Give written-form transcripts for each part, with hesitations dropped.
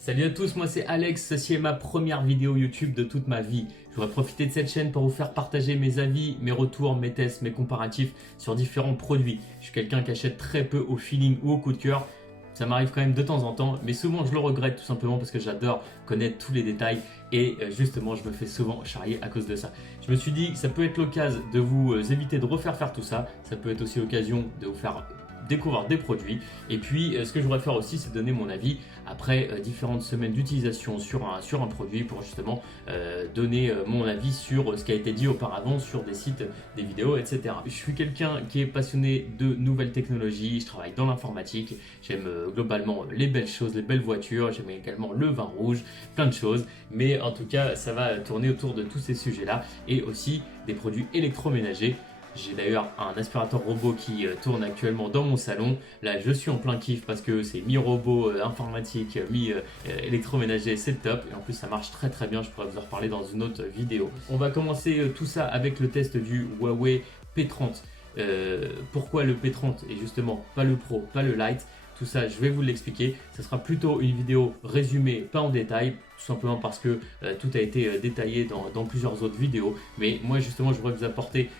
Salut à tous, moi c'est Alex, ceci est ma première vidéo YouTube de toute ma vie. Je voudrais profiter de cette chaîne pour vous faire partager mes avis, mes retours, mes tests, mes comparatifs sur différents produits. Je suis quelqu'un qui achète très peu au feeling ou au coup de cœur. Ça m'arrive quand même de temps en temps, mais souvent je le regrette tout simplement parce que j'adore connaître tous les détails et justement je me fais souvent charrier à cause de ça. Je me suis dit que ça peut être l'occasion de vous éviter de refaire tout ça, ça peut être aussi l'occasion de vous faire découvrir des produits et puis ce que je voudrais faire aussi c'est donner mon avis après différentes semaines d'utilisation sur un produit pour justement donner mon avis sur ce qui a été dit auparavant sur des sites, des vidéos, etc. Je suis quelqu'un qui est passionné de nouvelles technologies, je travaille dans l'informatique, j'aime globalement les belles choses, les belles voitures, j'aime également le vin rouge, plein de choses, mais en tout cas ça va tourner autour de tous ces sujets là et aussi des produits électroménagers. J'ai d'ailleurs un aspirateur robot qui tourne actuellement dans mon salon. Là, je suis en plein kiff parce que c'est mi-robot informatique, mi-électroménager, c'est le top. Et en plus, ça marche très très bien. Je pourrais vous en reparler dans une autre vidéo. On va commencer tout ça avec le test du Huawei P30. Pourquoi le P30 et justement pas le Pro, pas le Lite? Tout ça, je vais vous l'expliquer. Ce sera plutôt une vidéo résumée, pas en détail, tout simplement parce que tout a été détaillé dans plusieurs autres vidéos. Mais moi, justement, je voudrais vous apporter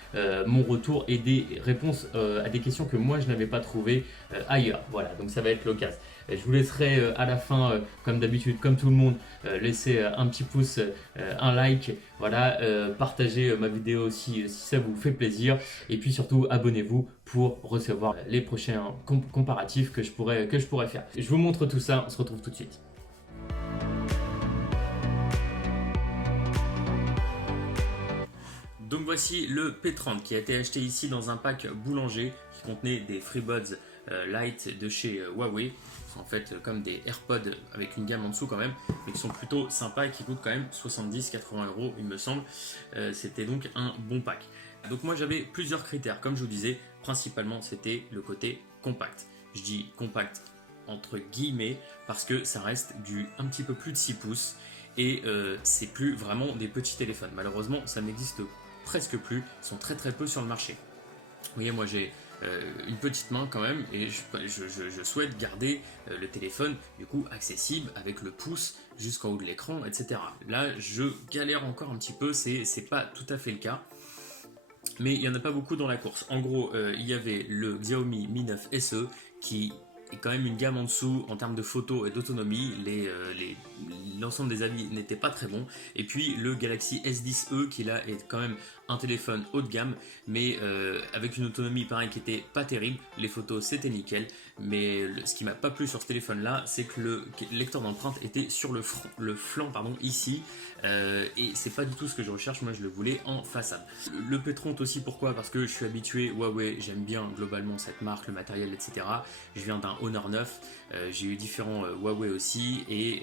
mon retour et des réponses à des questions que moi, je n'avais pas trouvées ailleurs. Voilà, donc ça va être l'occasion. Je vous laisserai à la fin, comme d'habitude, comme tout le monde, laisser un petit pouce, un like, voilà, partagez ma vidéo aussi si ça vous fait plaisir. Et puis surtout, abonnez-vous pour recevoir les prochains comparatifs que je pourrais faire. Je vous montre tout ça, on se retrouve tout de suite. Donc voici le P30 qui a été acheté ici dans un pack boulanger qui contenait des FreeBuds Lite de chez Huawei. Ce sont en fait comme des AirPods avec une gamme en dessous quand même, mais qui sont plutôt sympas et qui coûtent quand même 70-80 euros il me semble. C'était donc un bon pack. Donc moi j'avais plusieurs critères, comme je vous disais, principalement c'était le côté compact. Je dis compact entre guillemets parce que ça reste du un petit peu plus de 6 pouces et c'est plus vraiment des petits téléphones. Malheureusement ça n'existe presque plus, ils sont très très peu sur le marché. Vous voyez, moi j'ai une petite main quand même et je souhaite garder le téléphone du coup accessible avec le pouce jusqu'en haut de l'écran, etc. Là je galère encore un petit peu, c'est pas tout à fait le cas. Mais il n'y en a pas beaucoup dans la course. En gros, il y avait le Xiaomi Mi 9 SE qui est quand même une gamme en dessous en termes de photos et d'autonomie. L'ensemble des avis n'était pas très bon. Et puis le Galaxy S10e qui là est quand même un téléphone haut de gamme, mais avec une autonomie pareil qui était pas terrible. Les photos c'était nickel, mais ce qui m'a pas plu sur ce téléphone là, c'est que le lecteur d'empreinte était sur le flanc pardon, ici, et c'est pas du tout ce que je recherche. Moi je le voulais en façade. Le P30 aussi, pourquoi? Parce que je suis habitué Huawei, j'aime bien globalement cette marque, le matériel, etc. Je viens d'un Honor 9, j'ai eu différents Huawei aussi, et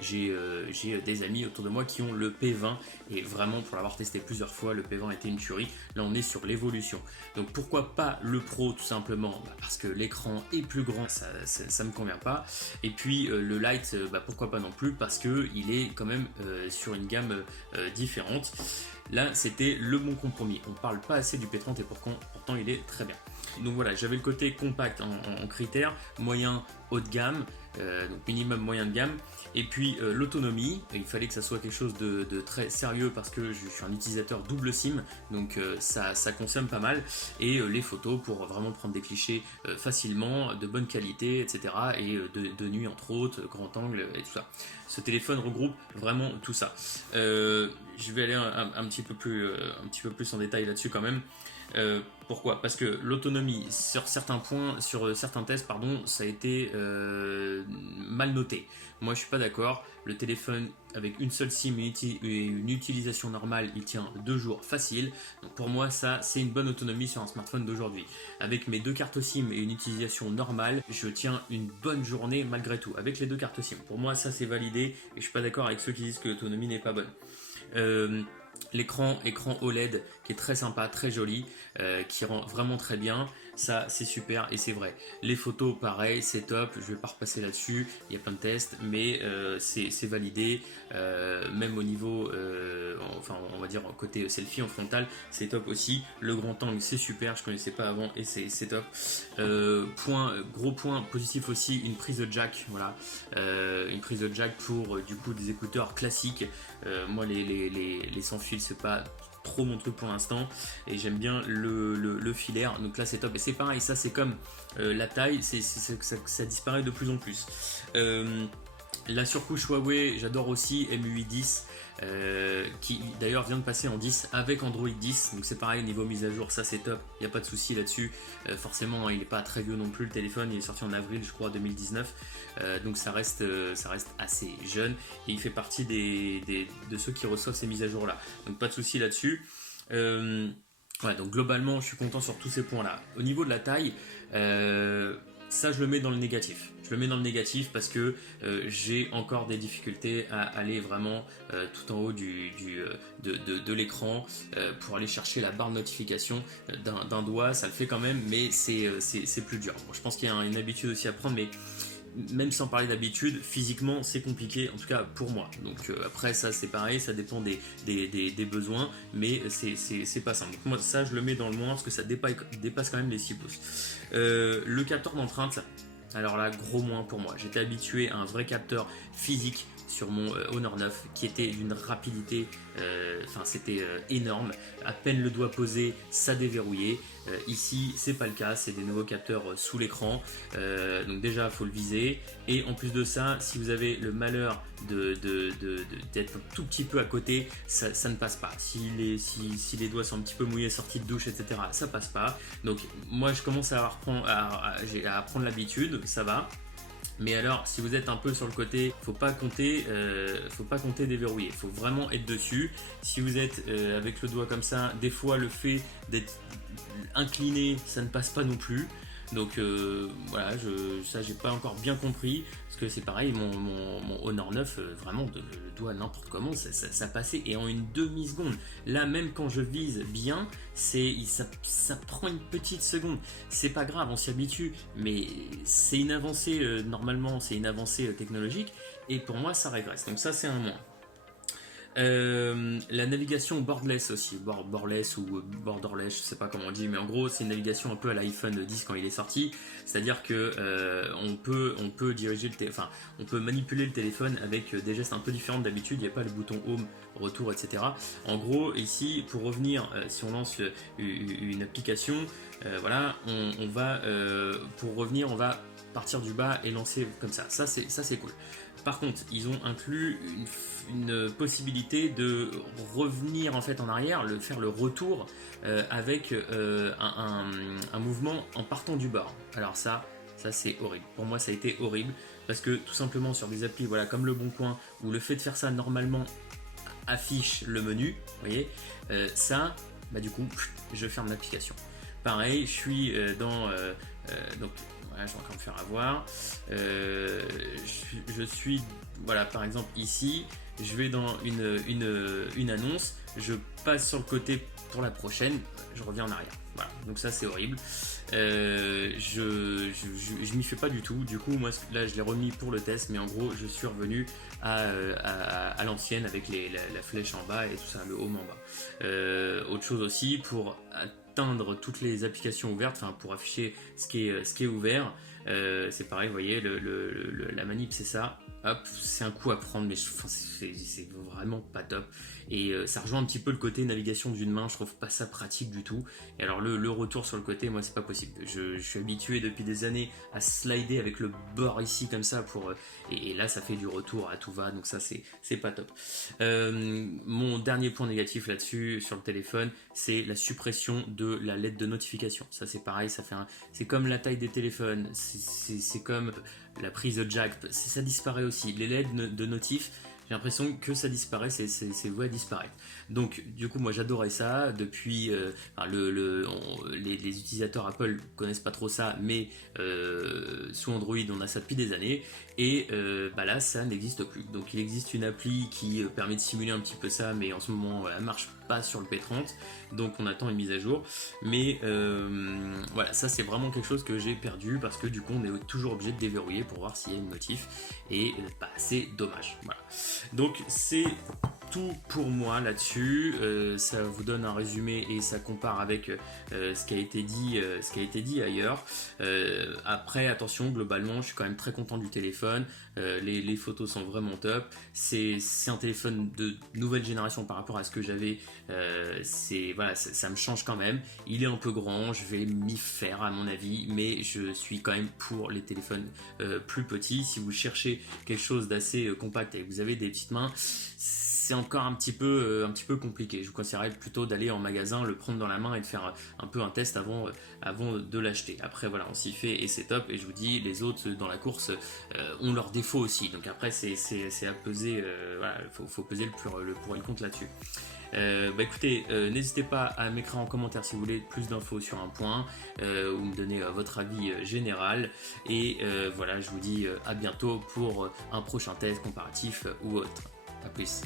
j'ai des amis autour de moi qui ont le P20, et vraiment pour l'avoir testé plusieurs fois, le P20 était une tuerie. Là on est sur l'évolution. Donc pourquoi pas le Pro tout simplement? Parce que l'écran est plus grand, ça me convient pas. Et puis le Lite, pourquoi pas non plus, parce que il est quand même sur une gamme différente. Là, c'était le bon compromis. On ne parle pas assez du P30 et pourtant il est très bien. Donc voilà, j'avais le côté compact en critères, moyen, haut de gamme, donc minimum moyen de gamme. Et puis l'autonomie, il fallait que ça soit quelque chose de très sérieux parce que je suis un utilisateur double SIM, donc ça consomme pas mal. Et les photos pour vraiment prendre des clichés facilement, de bonne qualité, etc. Et de nuit entre autres, grand angle et tout ça. Ce téléphone regroupe vraiment tout ça. Je vais aller un petit peu plus en détail là-dessus quand même. Pourquoi? Parce que l'autonomie sur certains points, sur certains tests, pardon, ça a été mal noté. Moi je suis pas d'accord. Le téléphone avec une seule SIM et une utilisation normale, il tient 2 jours facile. Donc pour moi ça c'est une bonne autonomie sur un smartphone d'aujourd'hui. Avec mes 2 cartes SIM et une utilisation normale, je tiens une bonne journée malgré tout avec les 2 cartes SIM. Pour moi ça c'est validé et je suis pas d'accord avec ceux qui disent que l'autonomie n'est pas bonne. L'écran OLED qui est très sympa, très joli, qui rend vraiment très bien. ça c'est super et c'est vrai. Les photos pareil, c'est top, je vais pas repasser là-dessus, il y a plein de tests, mais c'est validé, même au niveau, enfin on va dire côté selfie en frontal, c'est top aussi. Le grand angle c'est super, je connaissais pas avant et c'est top. Gros point positif aussi, une prise de jack, voilà, une prise de jack pour du coup des écouteurs classiques. Moi les sans fil c'est pas trop mon truc pour l'instant et j'aime bien le filaire, donc là c'est top et c'est pareil, ça c'est comme la taille, ça disparaît de plus en plus. La surcouche Huawei, j'adore aussi, MUI 10, qui d'ailleurs vient de passer en 10 avec Android 10, donc c'est pareil, niveau mise à jour, ça c'est top, il n'y a pas de souci là-dessus. Forcément, hein, il n'est pas très vieux non plus le téléphone, il est sorti en avril, je crois, 2019, donc ça reste assez jeune et il fait partie de ceux qui reçoivent ces mises à jour là, donc pas de souci là-dessus. Ouais, donc globalement, je suis content sur tous ces points-là. Au niveau de la taille, ça je le mets dans le négatif. Je le mets dans le négatif parce que j'ai encore des difficultés à aller vraiment tout en haut de l'écran pour aller chercher la barre de notification d'un doigt. Ça le fait quand même, mais c'est plus dur. Bon, je pense qu'il y a une habitude aussi à prendre, mais même sans parler d'habitude, physiquement c'est compliqué, en tout cas pour moi. Donc après ça c'est pareil, ça dépend des besoins, mais c'est pas simple. Donc moi ça je le mets dans le moins parce que ça dépasse quand même les 6 pouces. Le capteur d'empreinte, alors là gros moins pour moi. J'étais habitué à un vrai capteur physique sur mon Honor 9 qui était d'une rapidité, enfin c'était énorme, à peine le doigt posé ça déverrouillait. Ici c'est pas le cas, c'est des nouveaux capteurs sous l'écran, donc déjà il faut le viser, et en plus de ça, si vous avez le malheur d'être un tout petit peu à côté, ça ne passe pas. Si les doigts sont un petit peu mouillés, sortis de douche, etc., ça passe pas. Donc moi je commence à prendre l'habitude, ça va. Mais alors, si vous êtes un peu sur le côté, faut pas compter déverrouiller. Faut vraiment être dessus. Si vous êtes avec le doigt comme ça, des fois le fait d'être incliné, ça ne passe pas non plus. Donc voilà, ça j'ai pas encore bien compris, parce que c'est pareil, mon Honor 9, vraiment le doigt n'importe comment, ça passait, et en une demi-seconde. Là même quand je vise bien, ça prend une petite seconde. C'est pas grave, on s'y habitue, mais c'est une avancée, normalement c'est une avancée technologique, et pour moi ça régresse, donc ça c'est un moins. La navigation borderless aussi, borderless ou borderless, je sais pas comment on dit, mais en gros c'est une navigation un peu à l'iPhone 10 quand il est sorti, c'est-à-dire que on peut diriger on peut manipuler le téléphone avec des gestes un peu différents d'habitude. Il n'y a pas le bouton home, retour, etc. En gros ici pour revenir, si on lance une application, voilà, on va pour revenir on va partir du bas et lancer comme ça. Ça c'est cool. Par contre, ils ont inclus une possibilité de revenir en fait en arrière, faire le retour avec un mouvement en partant du bas. Alors ça c'est horrible. Pour moi, ça a été horrible parce que tout simplement sur des applis, voilà, comme Le Bon Coin, où le fait de faire ça normalement affiche le menu, vous voyez, ça, bah du coup, je ferme l'application. Pareil, je suis donc voilà, je vais encore me faire avoir. Je suis, voilà, par exemple ici, je vais dans une annonce, je passe sur le côté pour la prochaine, je reviens en arrière. Voilà, donc ça c'est horrible. Je m'y fais pas du tout. Du coup, moi là je l'ai remis pour le test, mais en gros, je suis revenu à l'ancienne avec la flèche en bas et tout ça, le home en bas. Autre chose aussi, pour atteindre toutes les applications ouvertes, enfin pour afficher ce qui est ouvert, c'est pareil, vous voyez, la manip c'est ça. Hop, c'est un coup à prendre, mais c'est vraiment pas top. Et ça rejoint un petit peu le côté navigation d'une main, je trouve pas ça pratique du tout. Et alors le retour sur le côté, moi c'est pas possible. Je suis habitué depuis des années à slider avec le bord ici comme ça et là ça fait du retour à tout va, donc ça c'est pas top. Mon dernier point négatif là-dessus sur le téléphone, c'est la suppression de la LED de notification. Ça c'est pareil, c'est comme la taille des téléphones, c'est comme la prise jack, ça disparaît aussi. Les LED de notif, j'ai l'impression que ça disparaît, c'est voué à disparaître. Donc du coup moi j'adorais ça depuis les utilisateurs Apple connaissent pas trop ça, mais sous Android on a ça depuis des années, et là ça n'existe plus. Donc il existe une appli qui permet de simuler un petit peu ça, mais en ce moment elle marche pas sur le P30, donc on attend une mise à jour. Mais voilà, ça c'est vraiment quelque chose que j'ai perdu parce que du coup on est toujours obligé de déverrouiller pour voir s'il y a une notif, et bah, c'est dommage. Voilà. Donc c'est tout pour moi là-dessus. Ça vous donne un résumé et ça compare avec ce qui a été dit ailleurs. Après, attention, globalement, je suis quand même très content du téléphone. Les photos sont vraiment top. C'est un téléphone de nouvelle génération par rapport à ce que j'avais. Voilà, ça me change quand même. Il est un peu grand, je vais m'y faire à mon avis, mais je suis quand même pour les téléphones plus petits. Si vous cherchez quelque chose d'assez compact et que vous avez des petites mains, c'est encore un petit peu compliqué. Je vous conseillerais plutôt d'aller en magasin, le prendre dans la main et de faire un peu un test avant de l'acheter. Après voilà, on s'y fait et c'est top. Et je vous dis, les autres dans la course ont leurs défauts aussi. Donc après c'est à peser. Voilà, faut peser le pour et le contre là-dessus. Bah écoutez, n'hésitez pas à m'écrire en commentaire si vous voulez plus d'infos sur un point ou me donner votre avis général. Et voilà, je vous dis à bientôt pour un prochain test comparatif ou autre. A plus.